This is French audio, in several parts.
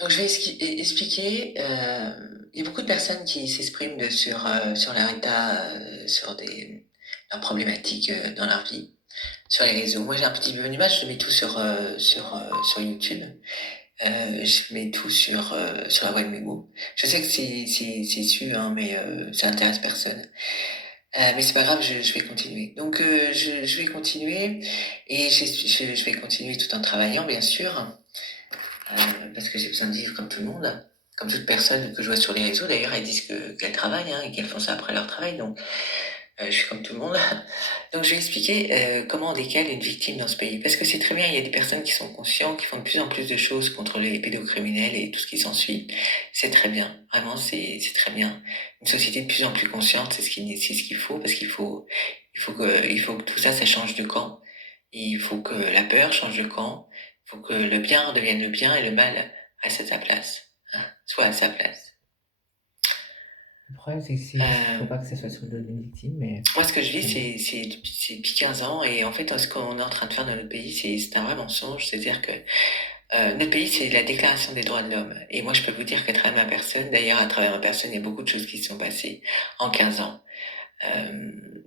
Donc je vais expliquer. Il y a beaucoup de personnes qui s'expriment sur leur état, sur leurs problématiques dans leur vie, sur les réseaux. Moi, j'ai un petit peu d'image, je mets tout sur YouTube. Je mets tout sur la voie de mes mots. Je sais que c'est su, hein, mais ça intéresse personne. Mais c'est pas grave, je vais continuer. Donc je vais continuer et je vais continuer tout en travaillant, bien sûr, parce que j'ai besoin de vivre comme tout le monde. Comme toute personne que je vois sur les réseaux, d'ailleurs, elles disent qu'elles travaillent, hein, et qu'elles font ça après leur travail. Donc, je suis comme tout le monde. Donc, je vais expliquer comment on décale une victime dans ce pays. Parce que c'est très bien, il y a des personnes qui sont conscientes, qui font de plus en plus de choses contre les pédocriminels et tout ce qui s'ensuit. C'est très bien. Vraiment, c'est très bien. Une société de plus en plus consciente, c'est ce qu'il faut, parce il faut que tout ça, ça change de camp. Il faut que la peur change de camp. Il faut que le bien redevienne le bien et le mal reste à sa place. Hein, soit à sa place. Le problème, c'est qu'il faut Euh, pas que ça soit sur le dos d'une victime, mais Moi, ce que je vis, très bien. c'est depuis 15 ans. Et en fait, ce qu'on est en train de faire dans notre pays, c'est un vrai mensonge. C'est-à-dire que notre pays, c'est la Déclaration des droits de l'homme. Et moi, je peux vous dire qu'à travers ma personne, d'ailleurs, à travers ma personne, il y a beaucoup de choses qui se sont passées en 15 ans.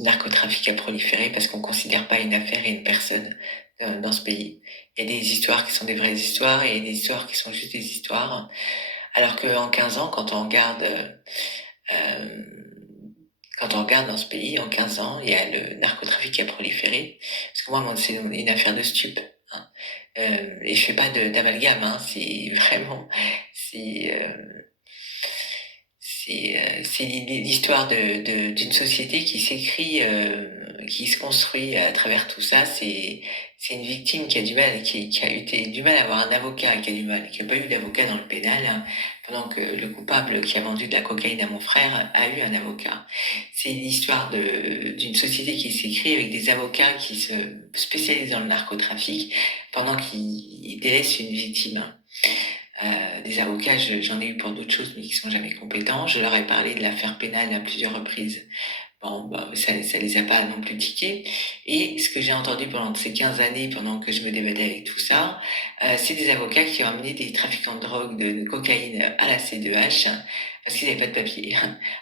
Narcotrafic a proliféré parce qu'on considère pas une affaire et une personne dans ce pays. Il y a des histoires qui sont des vraies histoires et des histoires qui sont juste des histoires. Alors qu'en 15 ans, euh, quand on regarde dans ce pays, en 15 ans, il y a le narcotrafic qui a proliféré. Parce que moi, c'est une affaire de stupes. Hein. Et je fais pas d'amalgame, hein, c'est vraiment, c'est, c'est l'histoire d'une société qui s'écrit, qui se construit à travers tout ça. C'est une victime qui a du mal, qui a eu du mal à avoir un avocat, qui a du mal, qui n'a pas eu d'avocat dans le pénal, hein, pendant que le coupable qui a vendu de la cocaïne à mon frère a eu un avocat. C'est l'histoire d'une société qui s'écrit avec des avocats qui se spécialisent dans le narcotrafic pendant qu'ils délaissent une victime. Des avocats, j'en ai eu pour d'autres choses, mais qui sont jamais compétents. Je leur ai parlé de l'affaire pénale à plusieurs reprises. Bon, bah, ça les a pas non plus tiqués. Et ce que j'ai entendu pendant ces 15 années, pendant que je me débattais avec tout ça, c'est des avocats qui ont amené des trafiquants de drogue, de cocaïne à la C2H, parce qu'ils n'avaient pas de papier.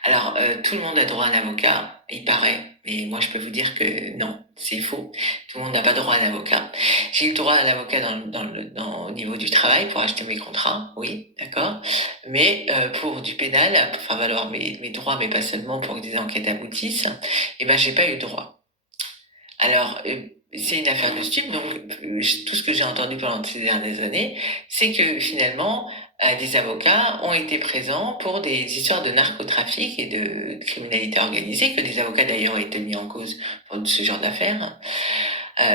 Alors, tout le monde a droit à un avocat, il paraît, mais moi je peux vous dire que non, c'est faux. Tout le monde n'a pas droit à un avocat. J'ai eu le droit à un avocat au niveau du travail pour acheter mes contrats, oui, d'accord. Mais pour du pénal, pour faire valoir mes droits, mais pas seulement pour que des enquêtes aboutissent, eh ben j'ai pas eu droit. Alors c'est une affaire de stupes, donc tout ce que j'ai entendu pendant ces dernières années, c'est que finalement des avocats ont été présents pour des histoires de narcotrafic et de criminalité organisée, que des avocats d'ailleurs ont été mis en cause pour ce genre d'affaires.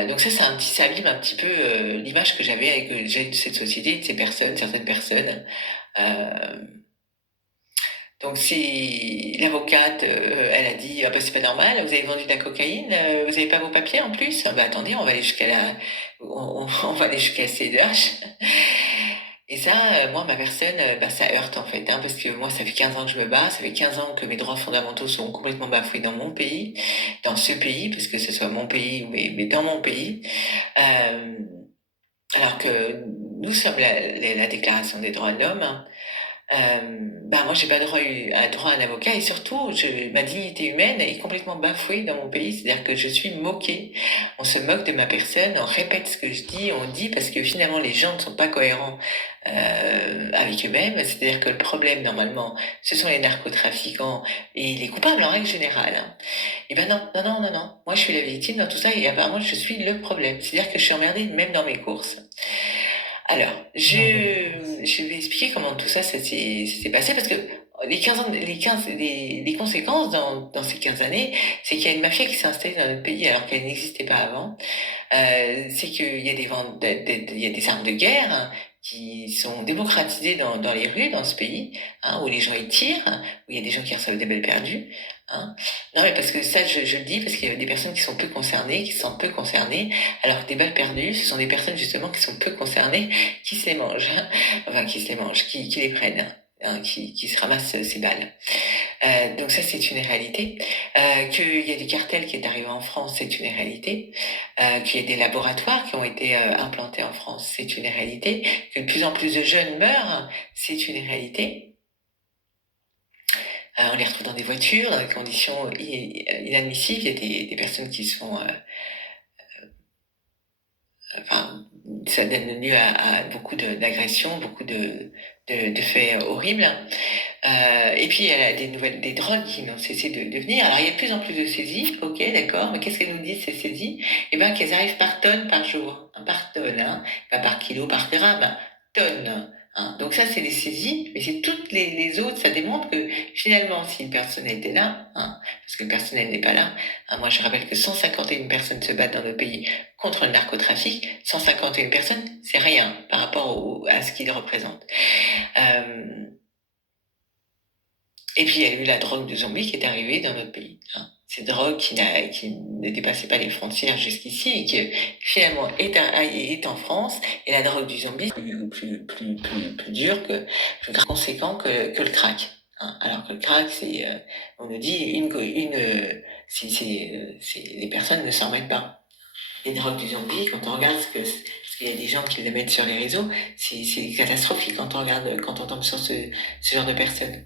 Donc ça, ça abîme un petit peu l'image que j'avais et que j'ai de cette société, de ces personnes, certaines personnes. Euh, donc si l'avocate, elle a dit, ah bah c'est pas normal, vous avez vendu de la cocaïne, vous avez pas vos papiers en plus, ah bah attendez, on va aller on va aller jusqu'à la CEDH. Et ça, moi, ma personne, bah, ça heurte en fait, hein, parce que moi, ça fait 15 ans que je me bats, ça fait 15 ans que mes droits fondamentaux sont complètement bafoués dans mon pays, dans ce pays, parce que ce soit mon pays, mais dans mon pays. Euh, alors que nous sommes la Déclaration des droits de l'homme, hein. Bah moi j'ai pas droit à un avocat et surtout ma dignité humaine est complètement bafouée dans mon pays, c'est-à-dire que je suis moquée, on se moque de ma personne, on répète ce que je dis, on dit parce que finalement les gens ne sont pas cohérents avec eux-mêmes, c'est-à-dire que le problème normalement ce sont les narcotrafiquants et les coupables en règle générale. Hein. Et ben non, non, non, non, non, moi je suis la victime dans tout ça et apparemment je suis le problème, c'est-à-dire que je suis emmerdée même dans mes courses. Alors, Non, bonne réponse. je vais expliquer comment tout ça, ça s'est passé parce que les 15 ans, les conséquences dans ces 15 années, c'est qu'il y a une mafia qui s'est installée dans notre pays alors qu'elle n'existait pas avant. C'est qu'il y a des ventes, il y a des armes de guerre hein, qui sont démocratisées dans les rues dans ce pays, hein, où les gens y tirent, hein, où il y a des gens qui reçoivent des balles perdues. Hein. Non, mais parce que ça, je le dis parce qu'il y a des personnes qui sont peu concernées, qui se sentent peu concernées, alors que des balles perdues, ce sont des personnes justement qui sont peu concernées, qui se les mangent, hein. Enfin qui se les mangent, qui les prennent, hein, qui se ramassent ces balles. Donc ça, c'est une réalité. Qu'il y a des cartels qui est arrivé en France, c'est une réalité. Qu'il y a des laboratoires qui ont été implantés en France, c'est une réalité. Que de plus en plus de jeunes meurent, c'est une réalité. On les retrouve dans des voitures, dans des conditions inadmissibles. Il y a des personnes qui sont... enfin, ça donne lieu à beaucoup d'agressions, beaucoup de faits horribles. Et puis, il y a des drogues qui n'ont cessé de venir. Alors, il y a de plus en plus de saisies, ok, d'accord, mais qu'est-ce qu'elles nous disent, ces saisies? Eh bien, qu'elles arrivent par tonnes par jour, hein, par tonne, hein, pas par kilo, par gramme, tonnes. Hein. Donc ça, c'est des saisies, mais c'est toutes les autres, ça démontre que finalement, si une personne était là, hein, parce que le personnel n'est pas là, hein, moi je rappelle que 151 personnes se battent dans nos pays contre le narcotrafic, 151 personnes, c'est rien par rapport à ce qu'ils représentent. Et puis il y a eu la drogue de zombie qui est arrivée dans notre pays. Hein. Cette drogue qui ne dépassait pas les frontières jusqu'ici et qui finalement est en France. Et la drogue du zombie est plus dure, plus conséquent que le crack. Hein. Alors que le crack, on nous dit, les personnes ne s'en remettent pas. Les drogues du zombie, quand on regarde parce qu'il y a des gens qui le mettent sur les réseaux, c'est catastrophique quand on tombe sur ce genre de personnes.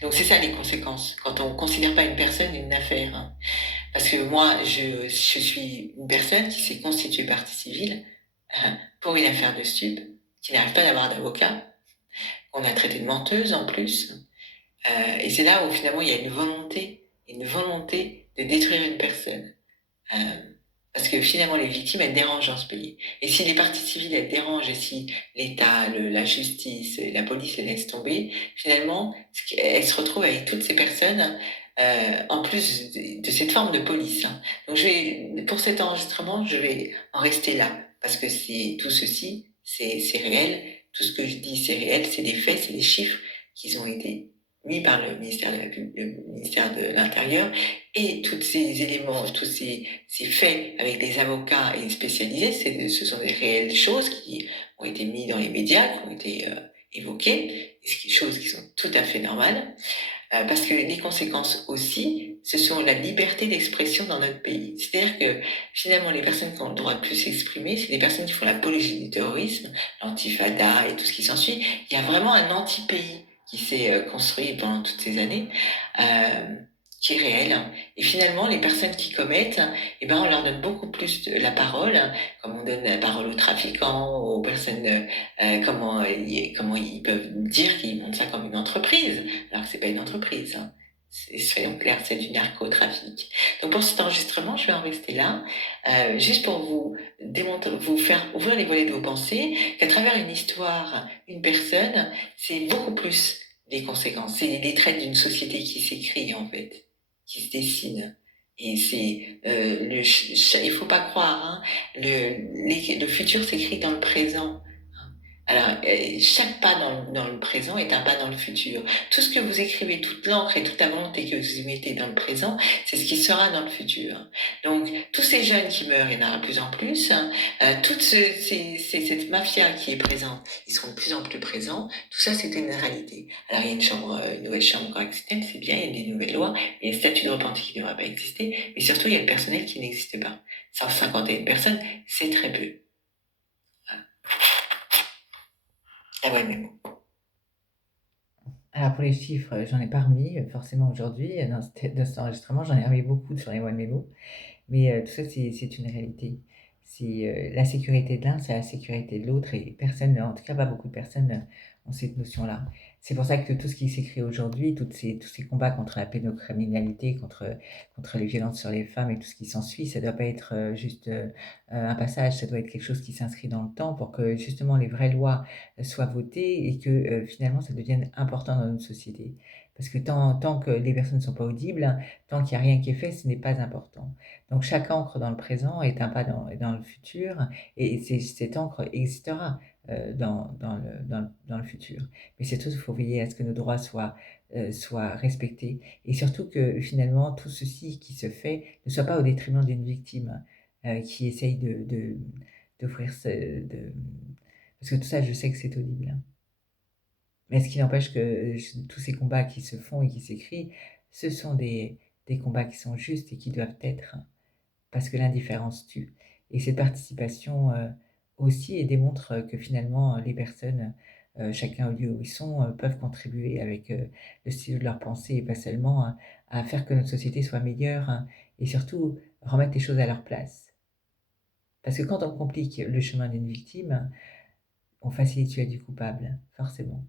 Donc c'est ça les conséquences, quand on ne considère pas une personne une affaire. Hein. Parce que moi, je suis une personne qui s'est constituée partie civile pour une affaire de stup, qui n'arrive pas d'avoir d'avocat, qu'on a traité de menteuse en plus. Et c'est là où finalement il y a une volonté de détruire une personne. Parce que finalement les victimes, elles dérangent dans ce pays. Et si les parties civiles, elles dérangent, et si l'État, la justice, la police les laissent tomber, finalement, elles se retrouvent avec toutes ces personnes, en plus de cette forme de police. Hein. Donc pour cet enregistrement, je vais en rester là. Parce que tout ceci, c'est réel. Tout ce que je dis, c'est réel. C'est des faits, c'est des chiffres qui ont été mis par le ministère de l'Intérieur. Et tous ces éléments, ces faits avec des avocats et spécialisés, ce sont des réelles choses qui ont été mises dans les médias, qui ont été évoquées, choses qui sont tout à fait normales, parce que les conséquences aussi, ce sont la liberté d'expression dans notre pays. C'est-à-dire que finalement, les personnes qui ont le droit de plus s'exprimer, c'est les personnes qui font l'apologie du terrorisme, l'antifada et tout ce qui s'ensuit. Il y a vraiment un anti-pays qui s'est construit pendant toutes ces années. Qui est réel. Et finalement, les personnes qui commettent, eh ben, on leur donne beaucoup plus la parole, comme on donne la parole aux trafiquants, aux personnes, comment ils peuvent dire qu'ils montent ça comme une entreprise, alors que c'est pas une entreprise. Hein. Soyons clairs, c'est du narcotrafic. Donc pour cet enregistrement, je vais en rester là, juste pour vous démontrer, vous faire ouvrir les volets de vos pensées, qu'à travers une histoire, une personne, c'est beaucoup plus des conséquences. C'est les traits d'une société qui s'écrit en fait, qui se dessine. Et il faut pas croire, hein, le futur s'écrit dans le présent. Alors, chaque pas dans le présent est un pas dans le futur. Tout ce que vous écrivez, toute l'encre et toute la volonté que vous mettez dans le présent, c'est ce qui sera dans le futur. Donc, tous ces jeunes qui meurent, il y en aura de plus en plus. Hein, cette mafia qui est présente, ils seront de plus en plus présents. Tout ça, c'est une réalité. Alors, il y a une nouvelle chambre correctionnelle, c'est bien, il y a des nouvelles lois, il y a un statut de repenti qui ne devrait pas exister, mais surtout, il y a le personnel qui n'existe pas. 151 personnes, c'est très peu. Ah ouais, mais bon. Alors pour les chiffres, j'en ai pas remis, forcément aujourd'hui, dans cet enregistrement, j'en ai remis beaucoup sur les One Memo, mais tout ça c'est une réalité. C'est, la sécurité de l'un, c'est la sécurité de l'autre et personne, en tout cas pas beaucoup de personnes, ont cette notion-là. C'est pour ça que tout ce qui s'écrit aujourd'hui, tous ces combats contre la pédocriminalité, contre les violences sur les femmes et tout ce qui s'ensuit, ça doit pas être, juste, un passage, ça doit être quelque chose qui s'inscrit dans le temps pour que justement les vraies lois soient votées et que finalement ça devienne important dans notre société. Parce que tant que les personnes ne sont pas audibles, tant qu'il n'y a rien qui est fait, ce n'est pas important. Donc chaque encre dans le présent est un pas dans le futur et cette encre existera dans le futur. Mais c'est tout, il faut veiller à ce que nos droits soient respectés et surtout que finalement tout ceci qui se fait ne soit pas au détriment d'une victime qui essaye d'offrir parce que tout ça, je sais que c'est audible. Mais ce qui n'empêche que, tous ces combats qui se font et qui s'écrient, ce sont des combats qui sont justes et qui doivent être, parce que l'indifférence tue. Et cette participation, aussi et démontre, que finalement, les personnes, chacun au lieu où ils sont, peuvent contribuer avec, le stylo de leur pensée et pas seulement à faire que notre société soit meilleure, hein, et surtout remettre les choses à leur place. Parce que quand on complique le chemin d'une victime, on facilite celui du coupable, forcément.